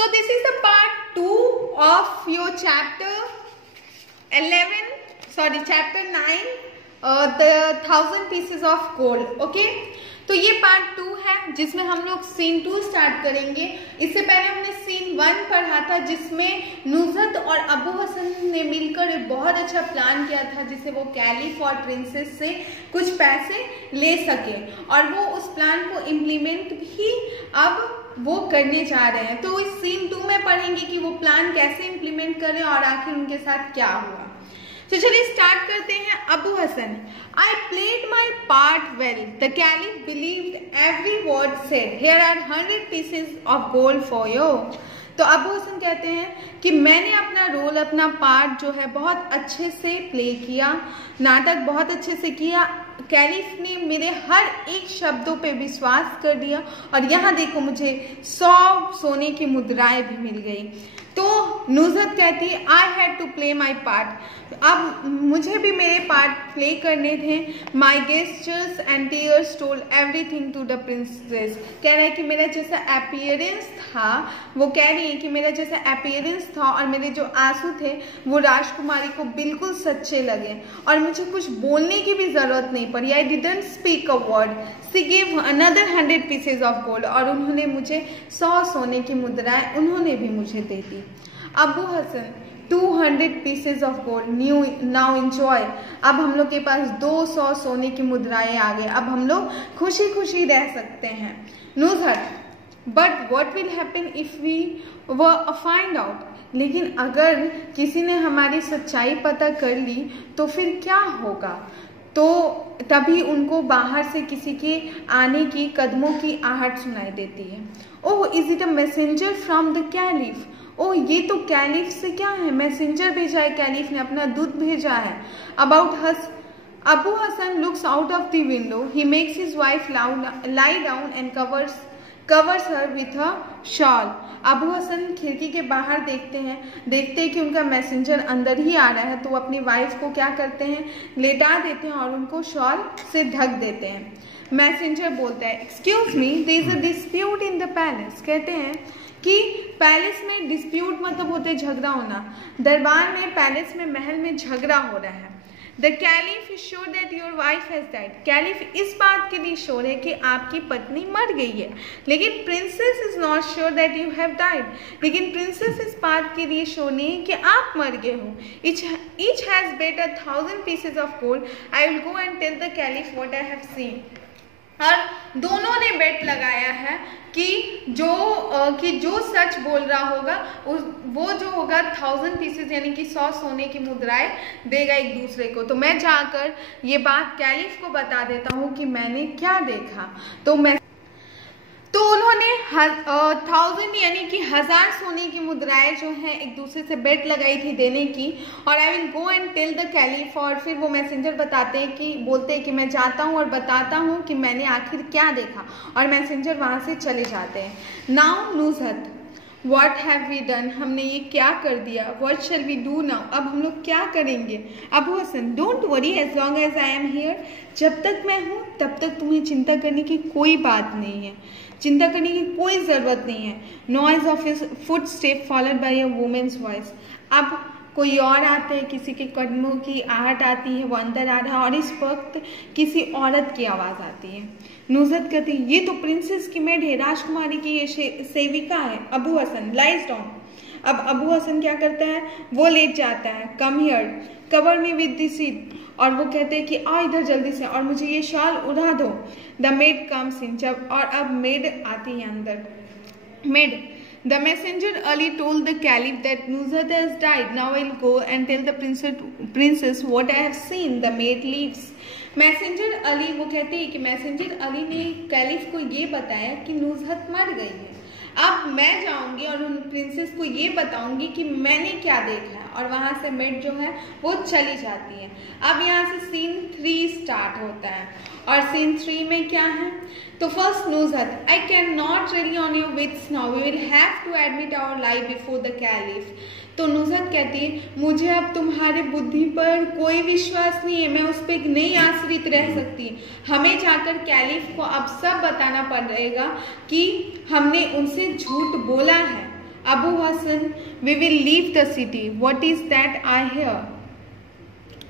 So this is the part 2 of your chapter 9, the 1000 pieces of gold. Okay, तो ये part 2 है जिसमें हम लोग सीन 2 स्टार्ट करेंगे। इससे पहले हमने सीन 1 पढ़ा था जिसमें नुज़हत और अबू हसन ने मिलकर एक बहुत अच्छा प्लान किया था जिससे वो कैलिफ और प्रिंसेस से कुछ पैसे ले सके, और वो उस प्लान को इम्प्लीमेंट भी अब वो करने जा रहे हैं। तो इस सीन 2 में पढ़ेंगे कि वो प्लान कैसे इम्प्लीमेंट करें और आखिर उनके साथ क्या हुआ। तो चलिए स्टार्ट करते हैं। Abu Hasan, I played my part well. The Caliph believed every word said. Here are 100 pieces of gold for you. तो अबू हसन कहते हैं कि मैंने अपना रोल, अपना पार्ट जो है बहुत अच्छे से प्ले किया, नाटक बहुत अच्छे से किया। कैलिफ ने मेरे हर एक शब्दों पे विश्वास कर दिया और यहाँ देखो मुझे 100 सोने की मुद्राएं भी मिल गई। तो नुज़हत कहती है I had to play my part, अब मुझे भी मेरे पार्ट प्ले करने थे। My gestures and tears told everything to the princess. कह रहा है कि मेरा जैसा अपीयरेंस था, वो कह रही है कि मेरा जैसा अपीयरेंस था और मेरे जो आंसू थे वो राजकुमारी को बिल्कुल सच्चे लगे और मुझे कुछ बोलने की भी जरूरत नहीं पड़ी। I didn't speak a word, see give another 100 pieces of gold, और उन्होंने मुझे 100 सोने की मुद्राएं उन्होंने भी मुझे दे दी। Abu Hasan, 200 pieces of gold now enjoy. अब हम लोग के पास 200 सोने की मुद्राएं आ गए, अब हम लोग खुशी खुशी रह सकते हैं। Nuzhat, but what will happen if we were find out, लेकिन अगर किसी ने हमारी सच्चाई पता कर ली तो फिर क्या होगा। तो तभी उनको बाहर से किसी के आने की कदमों की आहट सुनाई देती है। Oh, is it a messenger from the caliph. Oh, ये तो कैलिफ से क्या है, मैसेंजर भेजा है, कैलिफ ने अपना दूत भेजा है। अबाउट हस, Abu Hasan looks out of the window, he makes his wife lie down and covers her with a shawl. Abu Hasan खिड़की के बाहर देखते हैं कि उनका मैसेंजर अंदर ही आ रहा है, तो वो अपनी वाइफ को क्या करते हैं, लेटा देते हैं और उनको शॉल से ढक देते हैं। मैसेंजर बोलता है excuse me, there is a dispute in the palace. कहते हैं कि पैलेस में डिस्प्यूट मतलब होते झगड़ा होना, दरबार में, पैलेस में, महल में झगड़ा हो रहा है। The caliph is sure that your wife has died. Caliph इस बात के लिए श्योर है कि आपकी पत्नी मर गई है, लेकिन princess is not sure that you have died. लेकिन प्रिंसेस इस बात के लिए श्योर नहीं है कि आप मर गए हो। Each has bet 1000 pieces of gold, I will go and tell the caliph what I have seen. और दोनों ने बेट लगाया है कि जो सच बोल रहा होगा वो जो होगा 1000 पीसेज यानी कि 100 सोने की मुद्राएं देगा एक दूसरे को। तो मैं जाकर ये बात कैलिफ को बता देता हूँ कि मैंने क्या देखा। तो उन्होंने 1000 यानी कि 1000 सोने की मुद्राएं जो हैं एक दूसरे से बेट लगाई थी देने की। और I will go and tell the caliph, और फिर वो मैसेंजर बोलते हैं कि मैं जाता हूँ और बताता हूँ कि मैंने आखिर क्या देखा, और मैसेंजर वहाँ से चले जाते हैं। Now Nuzhat, What have we done? हमने ये क्या कर दिया। What shall we do now? अब हम लोग क्या करेंगे। Abu Hasan, Don't worry as long as I am here. जब तक मैं हूँ तब तक तुम्हें चिंता करने की कोई बात नहीं है, चिंता करने की कोई ज़रूरत नहीं है। Noise of his footstep followed by a woman's voice. अब कोई और आते हैं, किसी के कदमों की आहट आती है, वो अंदर आ रहा है, और इस वक्त किसी औरत की आवाज़ आती है। नुज़हत कहती है ये तो प्रिंसेस की मेड है, राजकुमारी की ये सेविका है। Abu Hasan, lies down. अब अबू हसन क्या करता है, वो लेट जाता है। Come here, cover me with this seat, और वो कहते हैं कि आ इधर जल्दी से और मुझे ये शाल उड़ा दो। द मेड कम्स इन, जब और अब मेड आती है अंदर। Made, The messenger Ali told the Caliph that Nuzhat has died. Now I'll go and tell the princess what I have seen. The maid leaves. Messenger Ali, वो कहते हैं कि मैसेंजर अली ने कैलिफ को ये बताया कि नुज़हत मर गई है। अब मैं जाऊंगी और उन प्रिंसेस को ये बताऊंगी कि मैंने क्या देखा है, और वहां से मेड जो है वो चली जाती है। अब यहाँ से सीन 3 स्टार्ट होता है, और सीन 3 में क्या है, तो first Nuzhat, I can not rely on your wits now, we will have to admit our lie before the caliph. तो नुज़हत कहती है मुझे अब तुम्हारे बुद्धि पर कोई विश्वास नहीं है, मैं उस पर नहीं आश्रित रह सकती। हमें जाकर कैलिफ को अब सब बताना पड़ेगा कि हमने उनसे झूठ बोला है। Abu Hassan, we will leave the city. What is that I hear?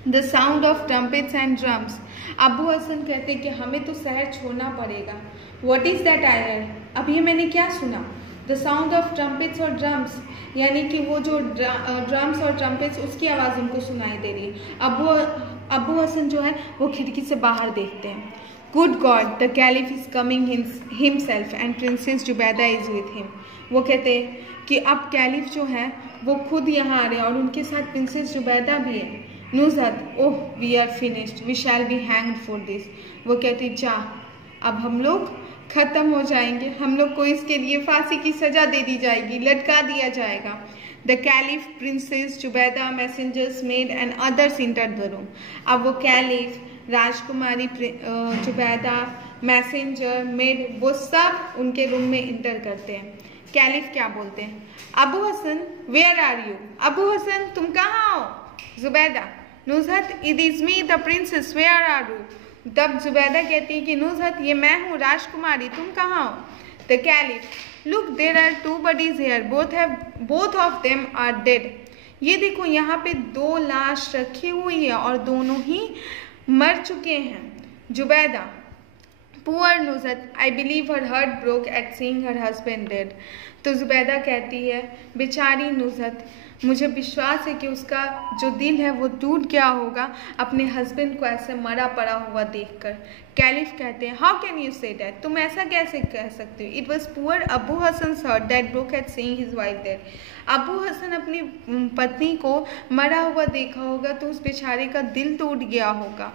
The sound of trumpets and drums. Abu Hasan कहते कि हमें तो शहर छोड़ना पड़ेगा. What is that I hear? अब ये मैंने क्या सुना? The sound of trumpets और drums, यानी कि वो जो ड्रम्स और ट्रम्पेट्स उसकी आवाज़ उनको सुनाई दे रही है. अबू हसन जो है वो खिड़की से बाहर देखते हैं. Good God, the Caliph is coming himself and Princess Zubaydah is with him. वो कहते हैं कि अब कैलिफ जो है वो खुद यहाँ आ रहे हैं और उनके साथ प्रिंसेस जुबैदा भी है. Nuzhat, oh we are finished, we shall be hanged for this. वो कहती जा, अब हम लोग ख़त्म हो जाएंगे, हम लोग को इसके लिए फांसी की सज़ा दे दी जाएगी, लटका दिया जाएगा. The caliph, princess Zubaida, messengers, maid and others enter the room. अब वो कैलिफ, राजकुमारी जुबैदा, मैसेंजर, मेड, वो सब उनके रूम में इंटर करते हैं. कैलिफ क्या बोलते हैं? Abu Hasan, where are you? Abu Hasan, तुम कहाँ हो? Zubaida, Nuzhat, it is me the princess, where are you? तब जुबैदा कहती है कि नुज़हत, ये मैं हूँ राजकुमारी, तुम कहाँ हो? The caliph, look there are two bodies here, both of them are dead. ये देखो यहाँ पे 2 लाश रखी हुई है और दोनों ही मर चुके हैं. Zubaida, poor Nuzhat, I believe her heart broke at seeing her husband dead. तो जुबैदा कहती है बेचारी नुज़हत, मुझे विश्वास है कि उसका जो दिल है वो टूट गया होगा अपने हस्बैंड को ऐसे मरा पड़ा हुआ देखकर. कैलिफ कहते हैं how can you say that, तुम ऐसा कैसे कह सकते हो? It was poor Abu Hasan's heart that broke at seeing his wife dead. Abu Hasan अपनी पत्नी को मरा हुआ देखा होगा तो उस बेचारे का दिल टूट गया होगा.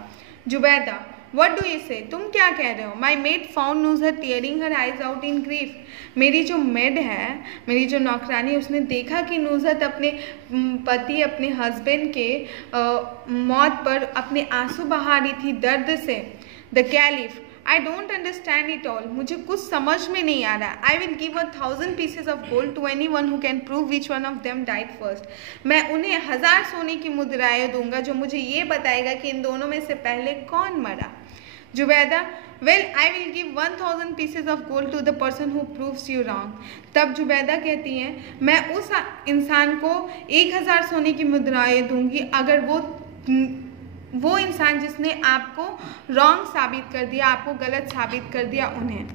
Zubaida, What do you say? तुम क्या कह रहे हो? My maid found Nuzhat tearing her eyes out in grief. मेरी जो मेड है, मेरी जो नौकरानी है, उसने देखा कि नुज़हत अपने पति, अपने हस्बैंड के मौत पर अपने आंसू बहा रही थी दर्द से. The caliph, I don't understand it all. मुझे कुछ समझ में नहीं आ रहा. I will give 1,000 pieces of gold to anyone who can prove which one of them died first. मैं उन्हें 1000 सोने की मुद्राएं दूंगा जो मुझे ये बताएगा कि इन दोनों में से पहले कौन मरा. Zubaida, well, I will give 1,000 pieces of gold to the person who proves you wrong. तब जुबैदा कहती हैं मैं उस इंसान को 1000 सोने की मुद्राएं दूंगी अगर वो इंसान जिसने आपको रॉन्ग साबित कर दिया, आपको गलत साबित कर दिया उन्हें.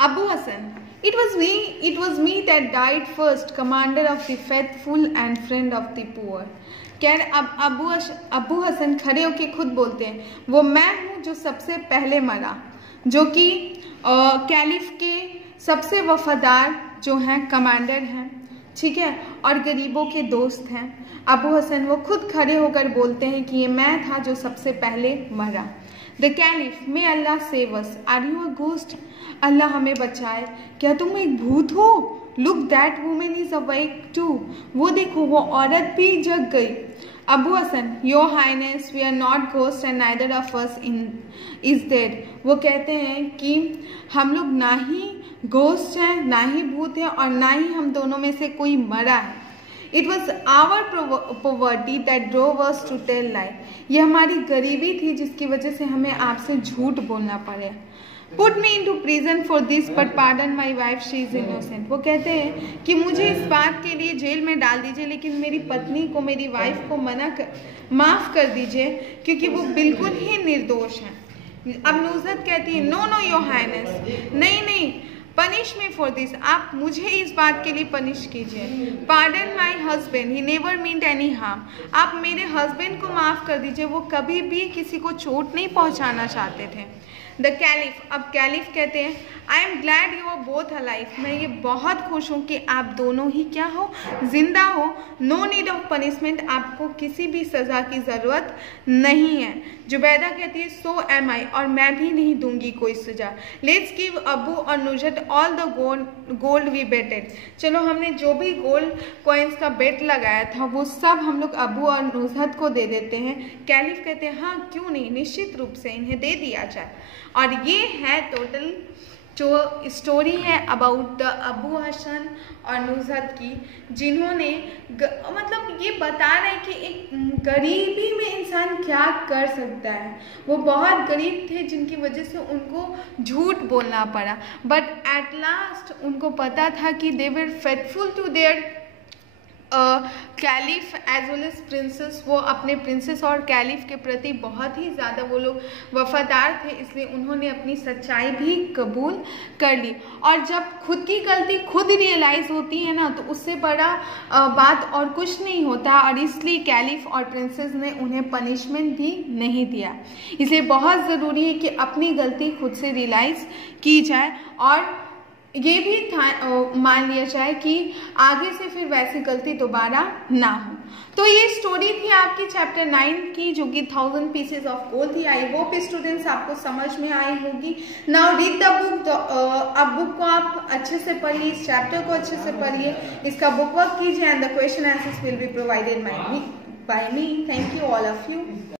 Abu Hasan, it was me that died first, commander of the faithful and friend of the poor. क्या अब अबू हसन खड़े होके खुद बोलते हैं वो मैं हूँ जो सबसे पहले मरा, जो कि कैलिफ के सबसे वफादार जो हैं कमांडर हैं, ठीक है, और गरीबों के दोस्त हैं. अबू हसन वो खुद खड़े होकर बोलते हैं कि ये मैं था जो सबसे पहले मरा. The caliph, may Allah save us, are you a ghost? Allah हमें बचाए, क्या तुम एक भूत हो? Look that women is awake too, वो देखो वो औरत भी जग गई. Abu Hasan, your highness, we are not ghost and neither of us is dead. वो कहते हैं कि हम लोग ना ही घोस्ट हैं, ना ही भूत हैं और ना ही हम दोनों में से कोई मरा है. It was our poverty that drove us to tell lie. ये हमारी गरीबी थी जिसकी वजह से हमें आपसे झूठ बोलना पड़े. Put me into prison for this but pardon my wife, she is innocent. वो कहते हैं कि मुझे इस बात के लिए जेल में डाल दीजिए लेकिन मेरी पत्नी को, मेरी वाइफ को माफ़ कर दीजिए क्योंकि वो बिल्कुल ही निर्दोष हैं. अब नुज़हत कहती है नो नो योर हाइनेस, नहीं, पनिश मी फॉर दिस, आप मुझे इस बात के लिए पनिश कीजिए. Pardon my husband, he never meant any harm. आप मेरे हस्बैंड को माफ़ कर दीजिए, वो कभी भी किसी को चोट नहीं पहुंचाना चाहते थे. द कैलिफ, अब कैलिफ कहते हैं I am glad you are both alive, मैं ये बहुत खुश हूँ कि आप दोनों ही क्या हो, जिंदा हो. नो नीड ऑफ पनिशमेंट, आपको किसी भी सज़ा की ज़रूरत नहीं है. जुबैदा कहती है सो एम आई, और मैं भी नहीं दूंगी कोई सज़ा. लेट्स गिव अबू और Nuzhat all the gold we बेटेड. चलो हमने जो भी गोल्ड कॉइन्स का बेट लगाया था वो सब हम लोग अबू और नुज़हत को दे देते हैं. कैलिफ कहते हैं हाँ क्यों नहीं, निश्चित रूप से इन्हें दे दिया जाए. और ये है टोटल स्टोरी है अबाउट द अबू हसन और नुज़हत की, जिन्होंने मतलब ये बता रहे कि एक गरीबी में इंसान क्या कर सकता है। वो बहुत गरीब थे जिनकी वजह से उनको झूठ बोलना पड़ा, बट एट लास्ट उनको पता था कि they were faithful to their caliph as well as princess. वो अपने प्रिंसेस और कैलिफ के प्रति बहुत ही ज़्यादा वो लोग वफादार थे, इसलिए उन्होंने अपनी सच्चाई भी कबूल कर ली। और जब खुद की गलती खुद रियलाइज़ होती है ना, तो उससे बड़ा बात और कुछ नहीं होता, और इसलिए कैलिफ और प्रिंसेस ने उन्हें पनिशमेंट भी नहीं दिया। इसलिए बहुत ज़रूरी है कि अपनी गलती खुद से रियलाइज़ की जाए और ये भी मान लिया जाए कि आगे से फिर वैसी गलती दोबारा ना हो। तो ये स्टोरी थी आपकी चैप्टर 9 की, जो कि 1000 पीसेज ऑफ गोल्ड थी। आई होप स्टूडेंट्स आपको समझ में आई होगी। Now read the book. अब बुक को आप अच्छे से पढ़िए, इस चैप्टर को अच्छे से पढ़िए, इसका बुक वर्क कीजिए, and the question answers will be provided by me. Thank you all of you.